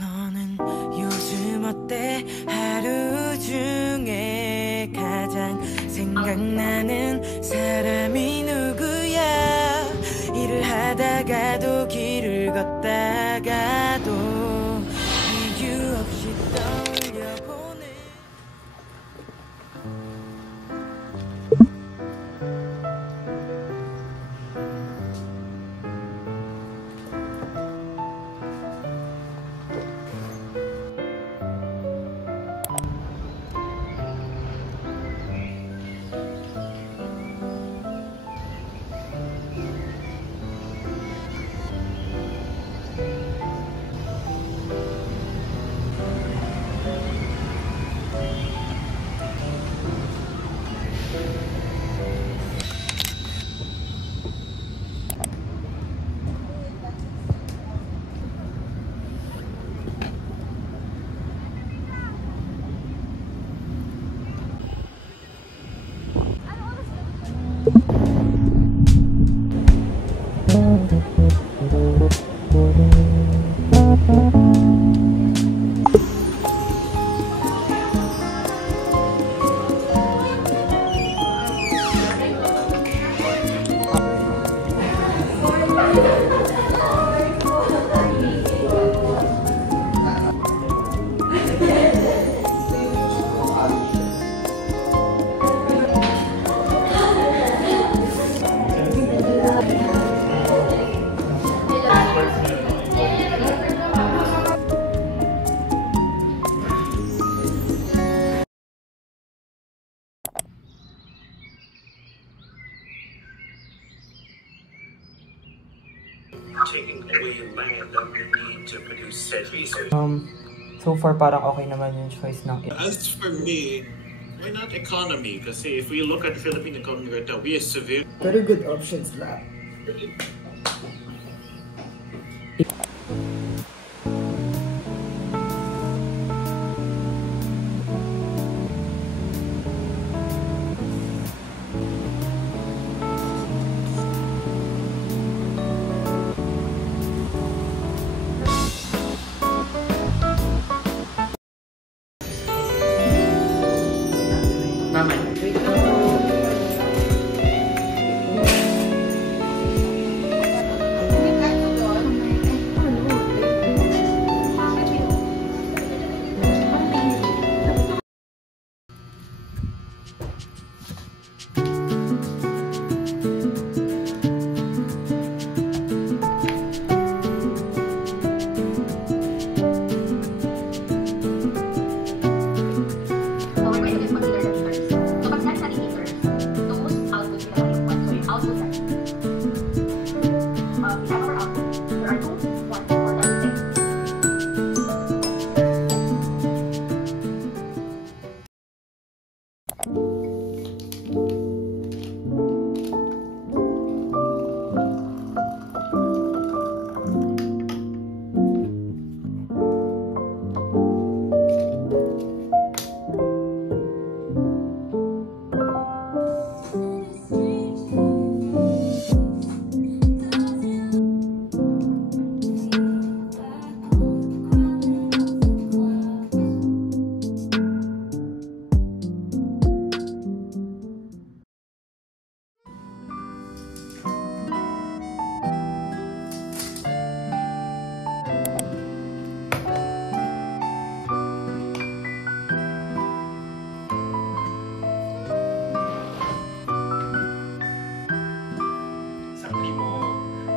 너는 요즘 어때? 하루 중에 가장 생각나는 사람이 누구야? 일을 하다가도 길을 걷다가도 이유 없이 떠올려보네. Taking away land that we need to produce said research. So far parang okay naman yung choice ng As for me, why not economy? Because if we look at the Philippine economy right now, we are severe. Very good options lah.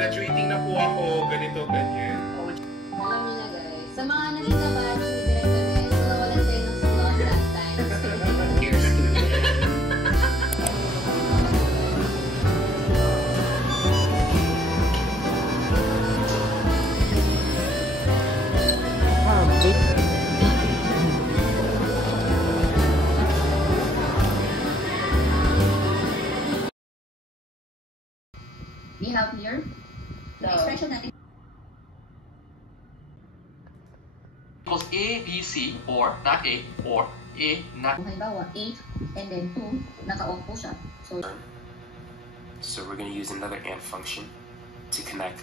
Graduating na po ako, ganito, ganyan. Alam niyo na guys, sa mga naging kabatch ni Direk Games, nawalan tayo ng slot last time. We have here the expression natin. Equals A, B, C, or not A, or A, not. Halimbawa, 8 and then 2, naka-off po siya. So we're going to use another AND function to connect.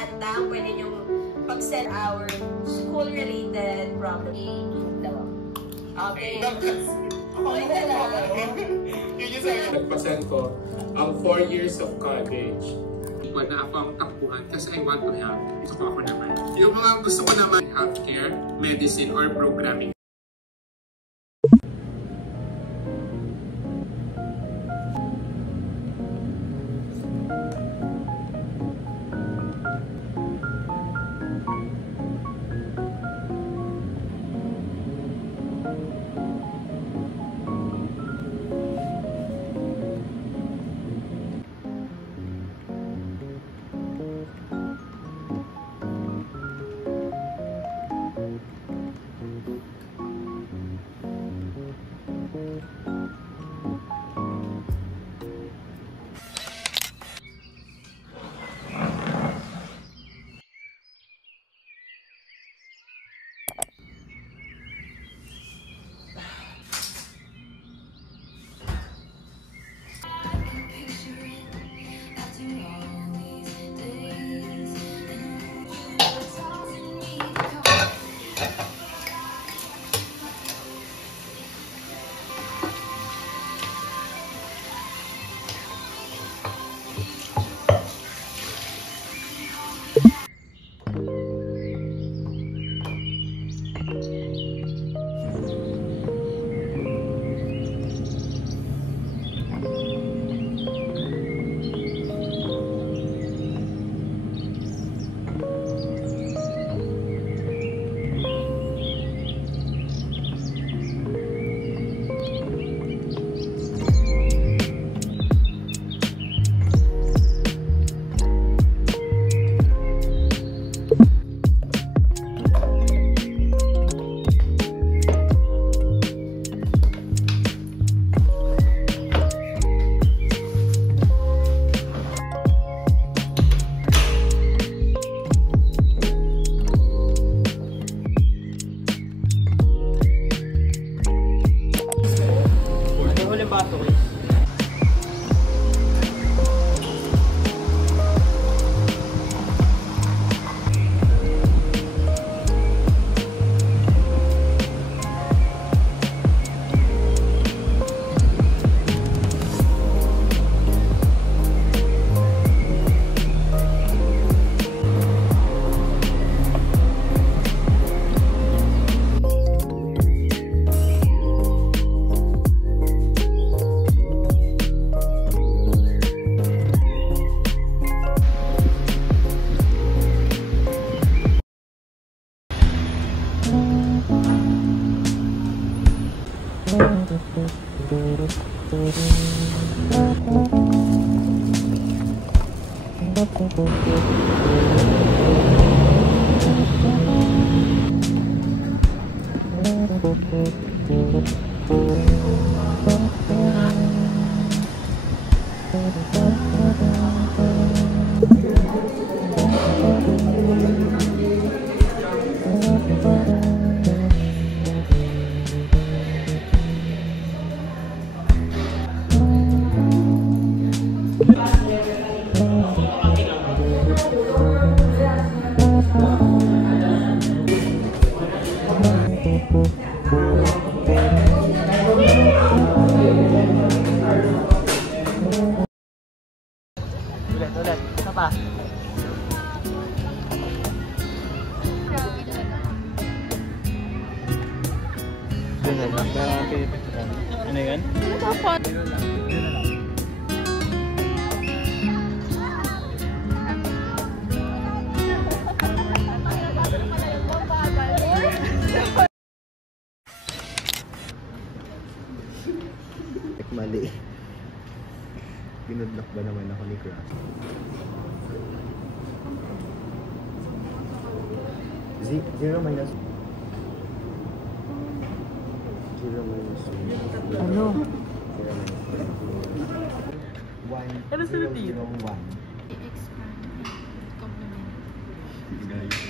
bata, pwede nyo pag-send our school-related problem. Okay. Okay na lang. Yun yung sa'yo. Nagpasend ko ang 4 years of college. Wala akong takbuhan kasi I want to help. Gusto ko ako naman. Yung mga gusto ko naman, healthcare, medicine, or programming. Ulit. Isa pa. Ano yan? Mali. Pinudlock ba naman ako ni Craft? Zero minus. Ano? 1, 0, 0, 1. Expand. Complement.